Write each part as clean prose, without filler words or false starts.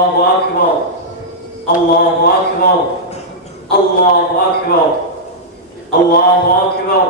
الله أكبر الله أكبر الله أكبر الله أكبر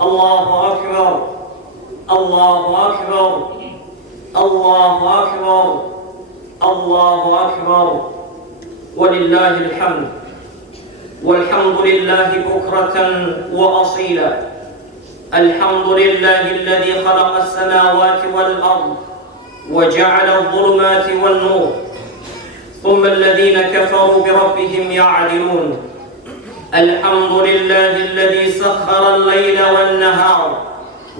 الله أكبر الله أكبر الله أكبر الله أكبر ولله الحمد والحمد لله بكرة وأصيلا. الحمد لله الذي خلق السماوات والأرض وجعل الظلمات والنور ثم الذين كفروا بربهم يعدلون. الحمد لله الذي سخر الليل والنهار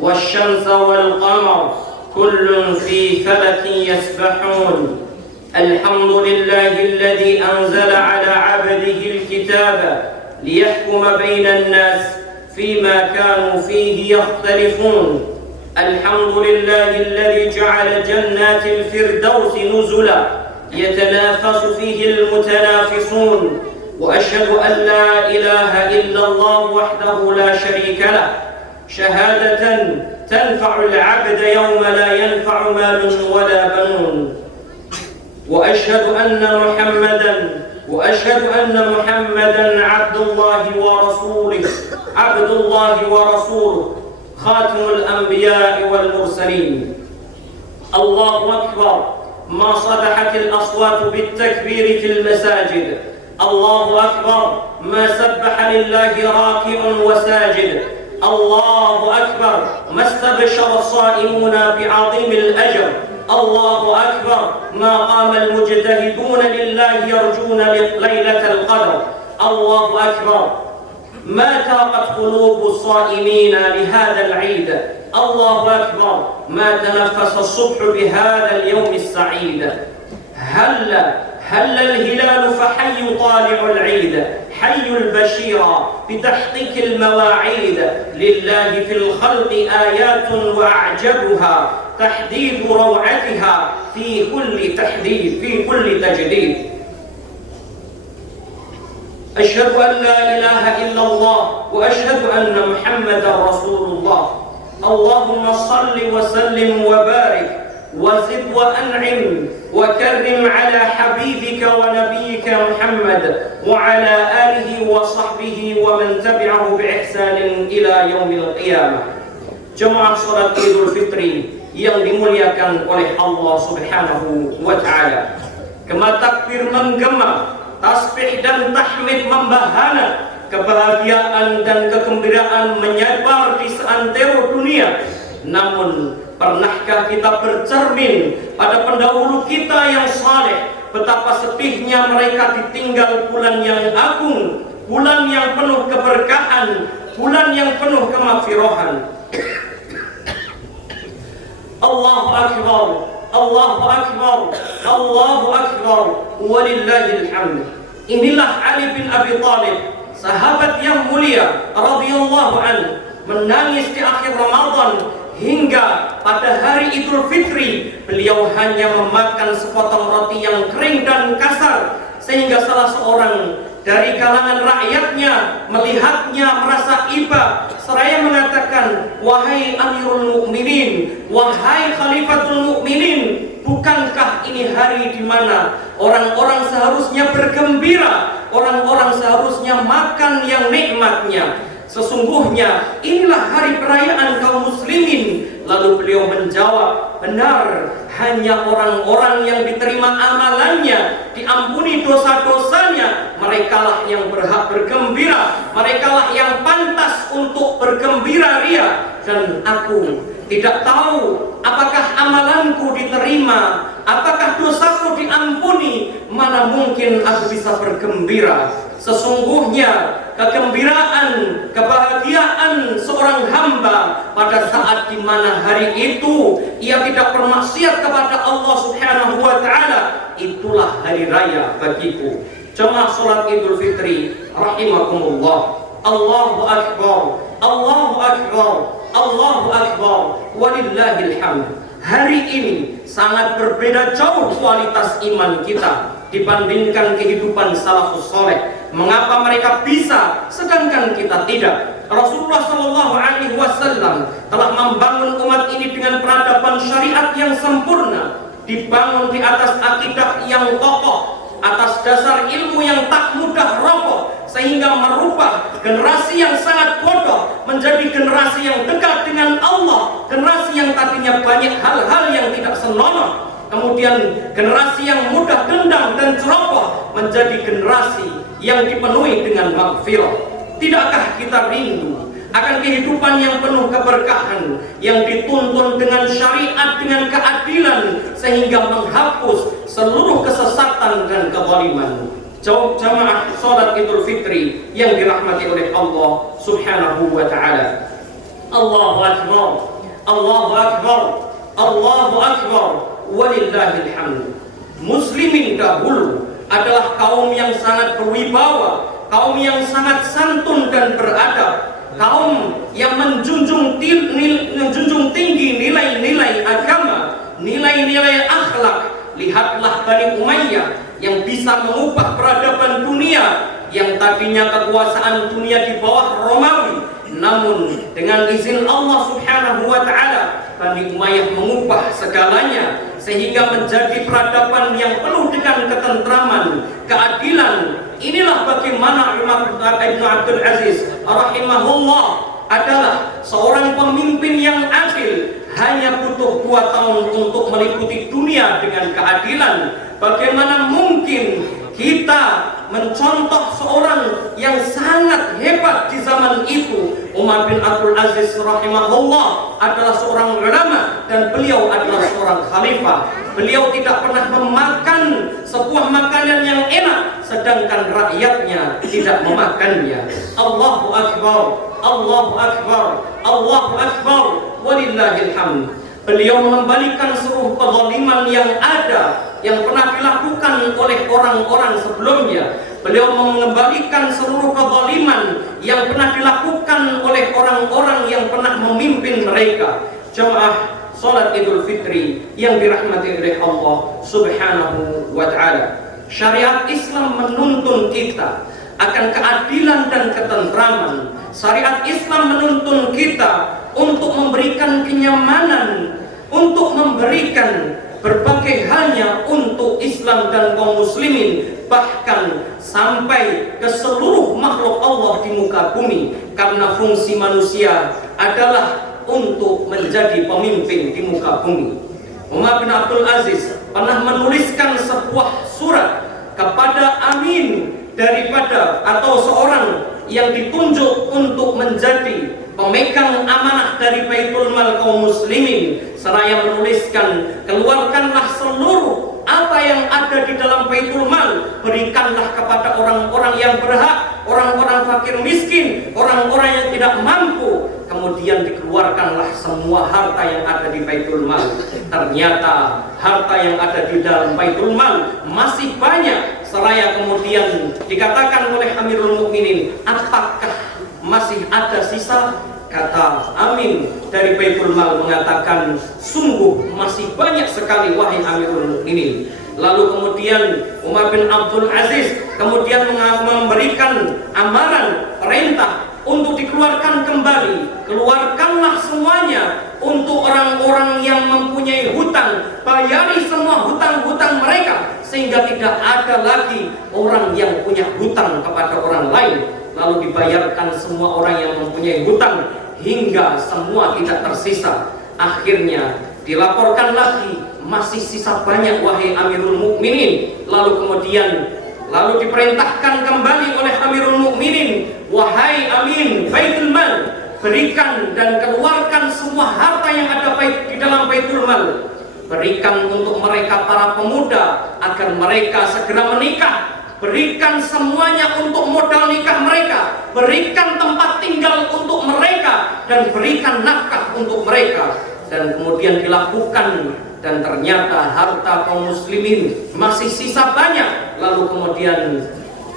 والشمس والقمر كل في فلك يسبحون. الحمد لله الذي أنزل على عبده الكتاب ليحكم بين الناس فيما كانوا فيه يختلفون. الحمد لله الذي جعل جنات الفردوس نزلا يتنافس فيه المتنافسون. وأشهد أن لا إله إلا الله وحده لا شريك له شهادة تنفع العبد يوم لا ينفع مال ولا بنون. وأشهد أن محمدا عبد الله ورسوله خاتم الأنبياء والمرسلين. الله أكبر ما صدحت الأصوات بالتكبير في المساجد. الله أكبر ما سبح لله راكع وساجد. الله أكبر ما استبشر الصائمون بعظيم الأجر. الله أكبر ما قام المجتهدون لله يرجون ليلة القدر. الله أكبر ما تاقت قلوب الصائمين لهذا العيد. الله أكبر ما تنفس الصبح بهذا اليوم السعيد. هل الهلال فحي طالع العيد حي البشيرة بتحقيق المواعيد. لله في الخلق آيات وأعجبها تحديد روعتها في كل تجديد. أشهد أن لا إله إلا الله وأشهد أن محمدا رسول الله. اللهم صل وسلم وبارك وزد وأنعم وكرم على حبيبك ونبيك محمد وعلى آله وصحبه ومن تبعه بإحسان إلى يوم القيامة. Jemaah salat Idul Fitri yang dimuliakan oleh Allah Subhanahu wa Ta'ala. Gema takbir menggema, tasbih dan tahmid membahana, kebahagiaan dan kegembiraan menyebar di seantero dunia. Namun pernahkah kita bercermin pada pendahulu kita yang saleh, betapa sedihnya mereka ditinggal bulan yang agung, bulan yang penuh keberkahan, bulan yang penuh kemakfirohan. Allahu Akbar, Allahu Akbar, Allahu Akbar, walillahil hamd. Inilah Ali bin Abi Thalib, sahabat yang mulia radhiyallahu anhu, menangis di akhir Ramadan hingga pada hari Idul Fitri beliau hanya memakan sepotong roti yang kering dan kasar, sehingga salah seorang dari kalangan rakyatnya melihatnya merasa iba seraya mengatakan, wahai Amirul Mukminin, wahai Khalifatul Mukminin, bukankah ini hari di mana orang-orang seharusnya bergembira, orang-orang seharusnya makan yang nikmatnya? Sesungguhnya inilah hari perayaan kaum muslimin. Lalu beliau menjawab, benar, hanya orang-orang yang diterima amalannya, diampuni dosa-dosanya, merekalah yang berhak bergembira, merekalah yang pantas untuk bergembira ria. Dan aku tidak tahu apakah amalanku diterima, apakah dosaku diampuni, mana mungkin aku bisa bergembira. Sesungguhnya kegembiraan, kebahagiaan seorang hamba pada saat di mana hari itu ia tidak bermaksiat kepada Allah Subhanahu wa Ta'ala, itulah hari raya bagiku. Jemaah salat Idul Fitri rahimakumullah. Allahu Akbar, Allahu Akbar, Allahu Akbar, walillahil hamd. Hari ini sangat berbeda jauh kualitas iman kita dibandingkan kehidupan salafus saleh. Mengapa mereka bisa sedangkan kita tidak? Rasulullah SAW telah membangun umat ini dengan peradaban syariat yang sempurna, dibangun di atas akidah yang yang kokoh, atas dasar ilmu yang tak mudah roboh, sehingga merubah generasi yang sangat bodoh menjadi generasi yang dekat dengan Allah, generasi yang tadinya banyak hal-hal yang tidak senonoh. Kemudian generasi yang mudah dendam dan ceroboh menjadi generasi yang dipenuhi dengan maghfirah. Tidakkah kita rindu akan kehidupan yang penuh keberkahan, yang dituntun dengan syariat, dengan keadilan, sehingga menghapus seluruh kesesatan dan kezaliman? Jamaah salat Idul Fitri yang dirahmati oleh Allah Subhanahu wa taala. Allahu akbar. Allahu akbar. Allahu akbar. Walillahil hamd. Muslimin dahulu adalah kaum yang sangat berwibawa, kaum yang sangat santun dan beradab, kaum yang menjunjung tinggi nilai-nilai agama, nilai-nilai akhlak. Lihatlah Bani Umayyah yang bisa mengubah peradaban dunia yang tadinya kekuasaan dunia di bawah Romawi, namun dengan izin Allah Subhanahu wa taala Bani Umayyah mengubah segalanya sehingga menjadi peradaban yang penuh dengan ketentraman, keadilan. Inilah bagaimana Umar bin Abdul Aziz rahimahullah adalah seorang pemimpin yang adil. Hanya butuh 2 tahun untuk meliputi dunia dengan keadilan. Bagaimana mungkin kita mencontoh seorang yang sangat hebat di zaman itu? Umar bin Abdul Aziz rahimahullah adalah seorang ulama dan beliau adalah seorang khalifah. Beliau tidak pernah memakan sebuah makanan yang enak sedangkan rakyatnya tidak memakannya. Allahu akbar. Allahu akbar. Allahu akbar. Walillahil hamd. Beliau mengembalikan seluruh kezaliman yang ada, yang pernah dilakukan oleh orang-orang sebelumnya. Beliau mengembalikan seluruh kezaliman yang pernah dilakukan oleh orang-orang yang pernah memimpin mereka. Jamaah salat Idul Fitri yang dirahmati oleh Allah Subhanahu wa taala. Syariat Islam menuntun kita akan keadilan dan ketentraman. Syariat Islam menuntun kita untuk memberikan kenyamanan, untuk memberikan berbagai halnya untuk Islam dan kaum muslimin, bahkan sampai ke seluruh makhluk Allah di muka bumi, karena fungsi manusia adalah untuk menjadi pemimpin di muka bumi. Umar bin Abdul Aziz pernah menuliskan sebuah surat kepada amin daripada atau seorang yang ditunjuk untuk menjadi pemegang amanah dari Baitul Mal kaum muslimin, seraya menuliskan, keluarkanlah seluruh apa yang ada di dalam Baitul Mal, berikanlah kepada orang-orang yang berhak, orang-orang fakir miskin, orang-orang yang tidak mampu. Kemudian dikeluarkanlah semua harta yang ada di Baitul Mal. Ternyata harta yang ada di dalam Baitul Mal masih banyak. Seraya kemudian dikatakan oleh Amirul Mukminin, apakah masih ada sisa? Kata amin dari Baitul Mal mengatakan, sungguh masih banyak sekali wahai Amirul Mukminin. Lalu kemudian Umar bin Abdul Aziz kemudian memberikan amaran, perintah untuk dikeluarkan kembali. Keluarkanlah semuanya untuk orang-orang yang mempunyai hutang, bayari semua hutang-hutang mereka, sehingga tidak ada lagi orang yang punya hutang kepada orang lain. Lalu dibayarkan semua orang yang mempunyai hutang hingga semua tidak tersisa. Akhirnya dilaporkan lagi, masih sisa banyak wahai Amirul Mukminin. Lalu diperintahkan kembali oleh Amirul Mukminin, wahai Amin Baitul Mal, berikan dan keluarkan semua harta yang ada di dalam Baitul Mal. Berikan untuk mereka para pemuda agar mereka segera menikah. Berikan semuanya untuk modal nikah mereka. Berikan tempat tinggal untuk mereka dan berikan nafkah untuk mereka. Dan kemudian dilakukan, dan ternyata harta kaum muslimin masih sisa banyak. Lalu kemudian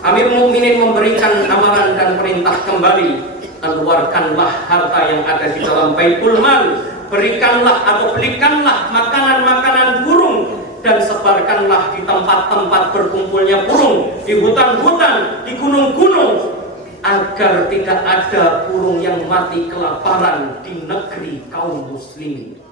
Amir Mukminin memberikan amaran dan perintah kembali, keluarkanlah harta yang ada di dalam Baitul Mal, berikanlah atau belikanlah makanan-makanan burung dan sebarkanlah di tempat-tempat berkumpulnya burung, di hutan-hutan, di gunung-gunung, agar tidak ada burung yang mati kelaparan di negeri kaum muslimin.